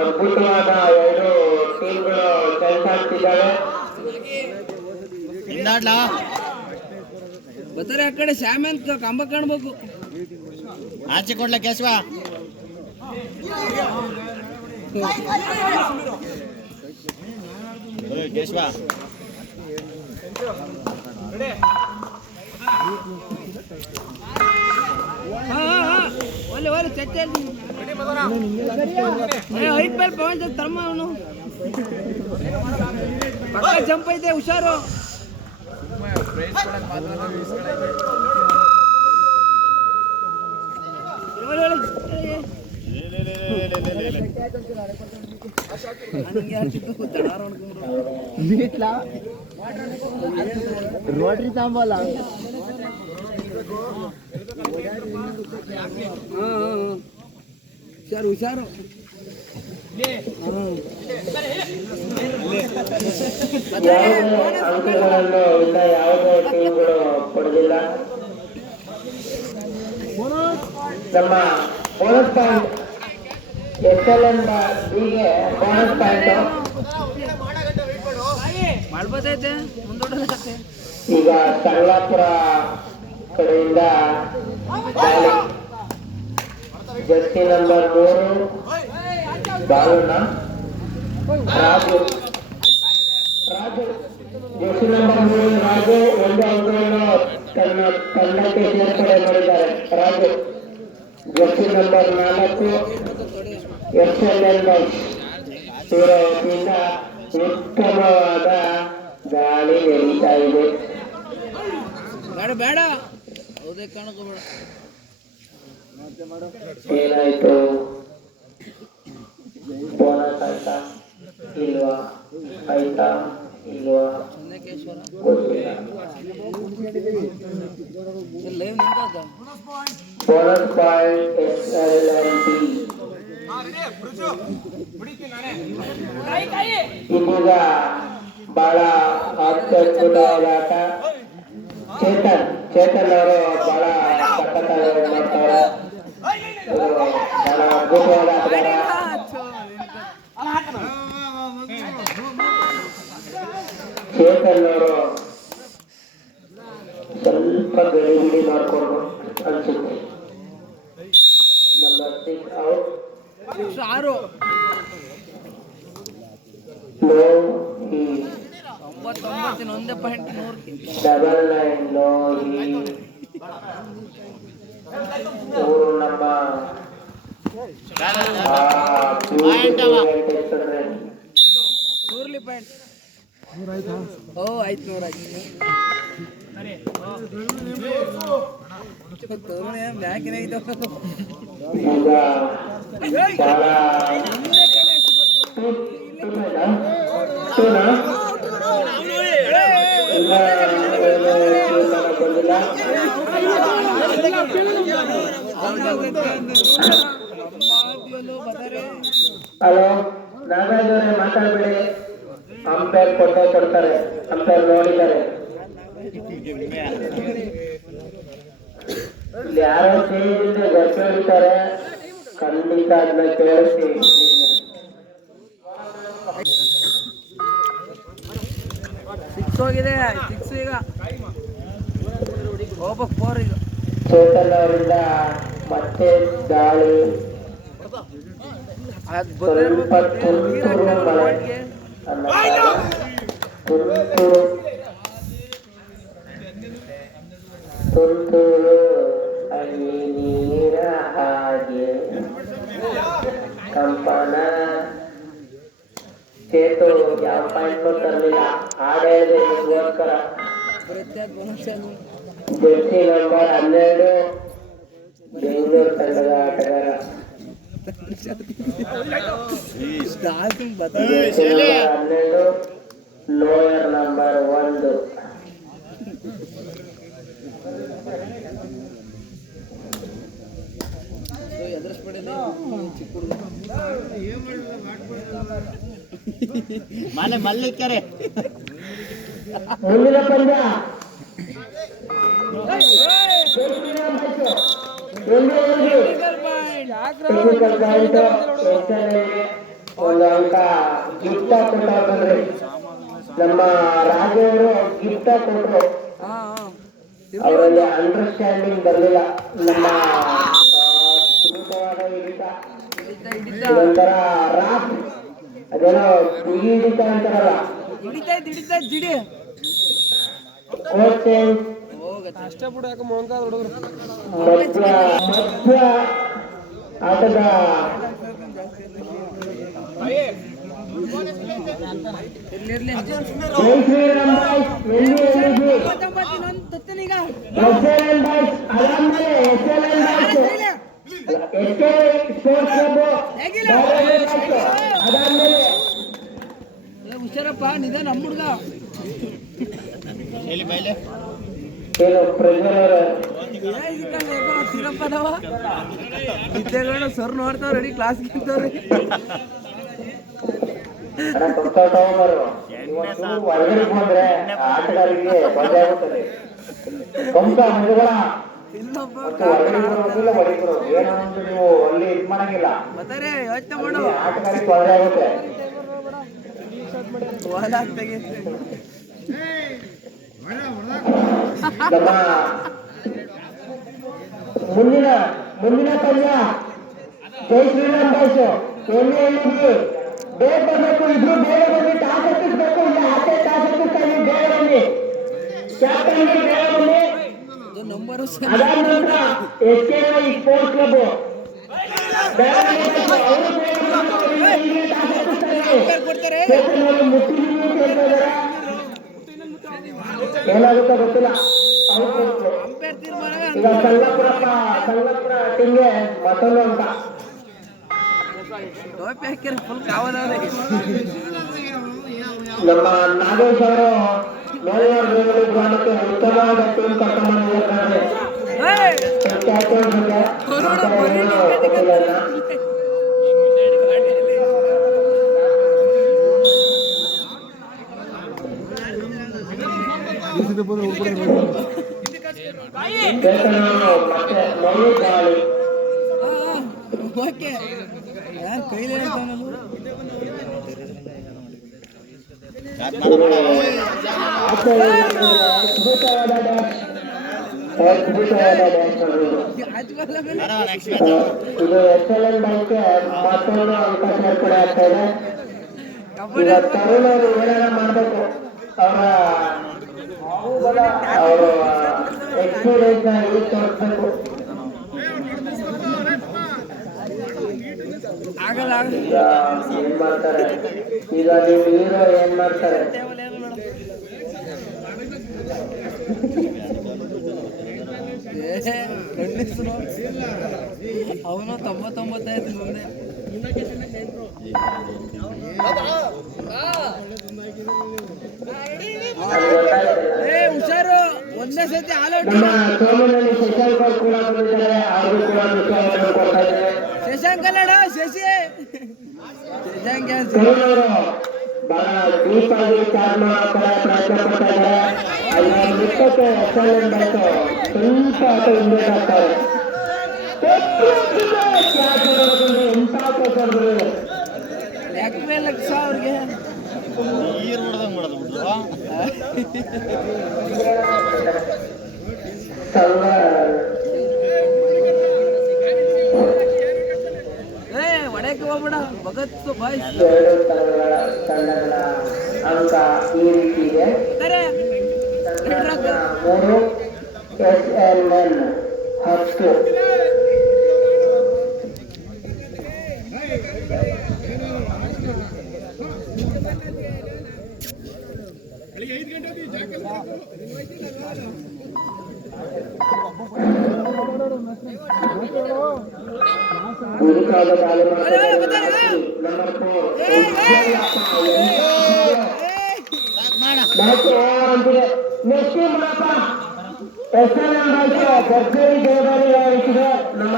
ಅದ್ಭುತವಾದ ಎರಡು ಟೀಮ್ಗಳು ಕೆಲಸ ಆಗ್ತಿದ್ದಾವೆ. ಬರ್ತಾರೆ ಆ ಕಡೆ ಶ್ಯಾಮ್ ಅಂತ ಕಂಬ ಕಾಣ್ಬೇಕು. ಆಚೆ ಕೊಡ್ಲ ಕೇಶವ. ಕೇಶವ ಒಳ್ಳೆ ಒಳ್ಳೆ ಚರ್ಚೆ ಐದು ಮೇಲೆ ಪವನ್ ತಮ್ಮ ಅವನು ಪಕ್ಕ ಜಂಪ್ ಐತೆ ಹುಷಾರು. ರೋಟ್ರಿ ತಾಂಬಲ್ಲ ಹುಷಾರು ಹುಷಾರು. ಅಂಕಗಳನ್ನು ಇಲ್ಲ ಯಾವುದೇ ಟೀಮ್ಗಳು ಪಡೆದಿಲ್ಲ. ನಮ್ಮ ಬೋನಸ್ ಪಾಯಿಂಟ್ ಎಕ್ಸಲೆಂಟ್ ಹೀಗೆ ಬೋನಸ್ ಪಾಯಿಂಟ್ ಮಾಡ್ಬೋದೈತೆ ಮುಂದೂಡೋದಕ್ಕೆ. ಈಗ ಸಂಗ್ಲಾಪುರ ಕಡೆಯಿಂದ Jersey number 3 Balanna Raju Jersey number 3 Raju ಒಂದು ಅಂಕವನ್ನು ತನ್ನ ತಂಡಕ್ಕೆ ಸೇರ್ಪಡೆ ಮಾಡಿದ್ದಾರೆ. ರಾಜು ಜರ್ಸಿ ನಂಬರ್ 4 ಎಕ್ಸಲೆಂಟ್ ಇವರಿಂದ ಉತ್ತಮವಾದ ಗಾಳಿ ನಡೀತಾ ಇದೆ. ಬೇಡ ಬೇಡ ಹೌದೇ ಕಾಣಕೋಬೇಡ. ಏನಾಯ್ತು? ಬೋನಸ್ ಆಯ್ತಾ ಇಲ್ವಾ? ಆಯ್ತಾ ಇಲ್ವಾ ಗೊತ್ತಿಲ್ಲ. Bonus point excellent. ಇದೀಗ ಬಹಳ ಅತ್ಯದ್ಭುತವಾದ ಆಟ. ಚೇತನ್ ಅವರು ಬಹಳ ಸಖತ್ತಾಗಿ ಮಾಡ್ತಾರೆ. ಬಹಳ ಅದ್ಭುತವಾದ ಆಟಗಾರ. ಚೇತನ್ ಅವರು ಸ್ವಲ್ಪ ಗಡಿಬಿಡಿ ಮಾಡಿಕೊಂಡು ಅನ್ಸುತ್ತೆ. Number 6 out. 6 ಲೋ ಈ 99 ಒಂದೇ ಪಾಯಿಂಟ್ 100 ಡಬಲ್ 9 ಲೋ ಈ ಊರು ನಮ್ಮ ನೂರ್ಲಿ ಪಾಯಿಂಟ್. ಓ ಆಯ್ತು 100 ಆಯ್ತು. ಬ್ಯಾಕಿನ ಹಲೋ, ನಾಗರಾಜ್ ಮಾತಾಡ್ಬೇಡಿ. ಅಂಪೈರ್ ಫೋಟೋ ಕೊಡ್ತಾರೆ, ಅಂಪೈರ್ ನೋಡಿದ್ದಾರೆ. ಇಲ್ಲಿ ಯಾರೋ ಸ್ಟೇಜಿಂದ ಗರ್ಭೆ ಹೊಡಿತಾರೆ. ಖಂಡಿತ ಅದನ್ನ ಕೇಳಿಸಿ. ಸಿಕ್ಸ್ ಹೋಗಿದೆ. 6 ಈಗ ಹೋಗ್ಬೇಕು 4 ಈಗ. ಚೇತನ್ ಅವರಿಂದ ಮತ್ತೆ ದಾಳಿ. ಸ್ವಲ್ಪ ತುಂತುರು ಮಳೆ. ತುಂತುರು ಹನಿ ನೀರ ಹಾಗೆ ಕಂಪನ. ಚೇತು ಯಾವ ಪಾಯಿಂಟ್ ತರಲಿಲ್ಲ. ಆಡೇ ನಿಗೋಸ್ಕರ. ಜರ್ಸಿ ನಂಬರ್ 12 ಬೆಂಗಳೂರು ತಂಡದ ಆಟಗಾರ. Jersey number 12 lower number 1. ಮನೆ ಮಲ್ಲಿಕರೆ ಮುಂದಿನ ಪಂದ್ಯ ಟೆಕ್ನಿಕಲ್ ಪಾಯಿಂಟ್ ಒಂದು ಅಂಕ ಗಿಫ್ಟ್ ಕೊಟ್ಟವ್ರೆ. ನಮ್ಮ ರಾಜವರು ಗಿಫ್ಟ್ ಕೊಟ್ಟರು, ಅವರಲ್ಲಿ ಅಂಡರ್ಸ್ಟ್ಯಾಂಡಿಂಗ್ ಬರಲಿಲ್ಲ. ನಮ್ಮ ಸುಲಭವಾದ ಹಿಡಿತ, ಇದೊಂಥರ ರಾತ್, ಅದೇನೋ ಬಿಗಿ ಹಿಡಿತ ಅಂತಾರಲ್ಲ, ಮಧ್ಯ ಆಟದ ಹುಷಾರಪ್ಪ ನಿಧಾನ ನಮ್ಮ ಹುಡುಗ ಏನು ಪ್ರಜ್ವಲ್ ನಿದ್ದೆಗಳು ಸರ್ ನೋಡ್ತಾವ ರೆಡಿ ಕ್ಲಾಸ್ ಕಿಂತವ್ರಿ ಹೊರಗಡೆ ಬಂದ್ರೆ ಆಟಗಾರರಿಗೆ ತೊಂದರೆ ಆಗುತ್ತದೆ. ಕೊಂಕ ಮೃಗಗಳ ಹೊಡಿದ್ರು ಏನೋ ನೀವು ಅಲ್ಲಿ ಇದು ಮಾಡಂಗಿಲ್ಲ, ಯೋಚನೆ ಮಾಡು ಆಟಗಾರಿಗೆ ತೊಂದರೆ ಆಗುತ್ತೆ. ನಮ್ಮ ಮುಂದಿನ ಪಂದ್ಯ ಜೈ ಶ್ರೀರಾಮ್ ಬಾಯ್ಸ್ ಎಲ್ಲಿ ಬೇಗ ಬರಬೇಕು, ಇಬ್ರು ಬೇಗ ಬನ್ನಿ, ಟಾಸ್ ಎತ್ತಿಸ್ಬೇಕು, ಇಲ್ಲ ಆಚೆ ಟಾಸ್ ಎತ್ತಿಸ್ತಾ ಇದ್ದೀವಿ, ಬೇಗ ಬನ್ನಿ ಕ್ಯಾಪ್ಟನ್, ಬೇಗ ಬನ್ನಿ. ಅದಾದ ನಂತರ SKY ಸ್ಪೋರ್ಟ್ಸ್ ಕ್ಲಬ್ ಏನಾಗುತ್ತೋ ಗೊತ್ತಿಲ್ಲ. ಈಗ ಸಂಗಪುರ ಟೀಮ್ಗೆ ಮತ್ತೊಂದು ಅಂಕ. ನಮ್ಮ ನಾಗೇಶ್ ಅವರು ಮೇಲ್ವರ್ಗದಲ್ಲಿ ಗ್ರಾಮಕ್ಕೆ ಉತ್ತಮವಾದ ಟೀಮ್ ಕರ್ಕೊಂಡ್ಬಂದಿದ್ದಾರೆ. ಇದು ಎಕ್ಸಲೆಂಟ್ ಬ್ಯಾಂಕ್ಗೆ ಮತ್ತೊಂದು ಅಂಕ ಸೇರ್ಪಡೆ ಆಗ್ತಾ ಇದೆ. ಈಗ ತರುಣರು ಏನಾರ ಮಾಡಬೇಕು, ಅವರು ಎಕ್ಸ್ಪೀರಿಯನ್ಸ್ ಆಗಿ ತೋರಿಸ್ಬೇಕು. ಈಗ ಏನ್ ಮಾಡ್ತಾರೆ, ಈಗ ನೀವು ಹೀರೋ ಏನ್ ಮಾಡ್ತಾರೆ, ಅವನು 99 ಮುಂದೆ ಹುಷಾರು, ಒಂದೇ ಸತಿ ನಮ್ಮ ಸೋಮನಲ್ಲಿ ಶಶಾಂಕ್ ಅವರು ಕೂಡ ಬಂದಿದ್ದಾರೆ, ಅವರು ಕೂಡ ವಿಷಯವನ್ನು ಕೊಡ್ತಾ ಇದ್ದಾರೆ. ಶಶಾಂಕ್ ಅಲ್ಲಡ ಶಶಿ ಶಶಾಂಕ್ ತರುಣವರು ಬಹಳ ಡೀಪ್ ಆಗಿ ಚಾರ್ಜ್ ಮಾಡೋ ಪ್ರಯತ್ನ ಪಡ್ತಾ ಇದ್ದಾರೆ. ಮಿಕ್ಕಕ್ಕೆ ಎಕ್ಸಲೆಂಟ್ ಬ್ಯಾಂಕ್ ಸ್ವಲ್ಪ ಹಿಂದೆ ಆಗ್ತಾರೆ. ಎಂತ ಕೆಲಸ ಯಾಕೆ ಲಕ್ಷ ಅವ್ರಿಗೆ ಒಡೆಯಕ್ಕೆ ಹೋಗ್ಬೇಡ ಭಗತ್ ಬಾಯ್. ಎರಡು ತಂಡಗಳ ಅಂಕ ಈ ರೀತಿ ಇದೆ. 3 SLN 10. ನಮ್ಮ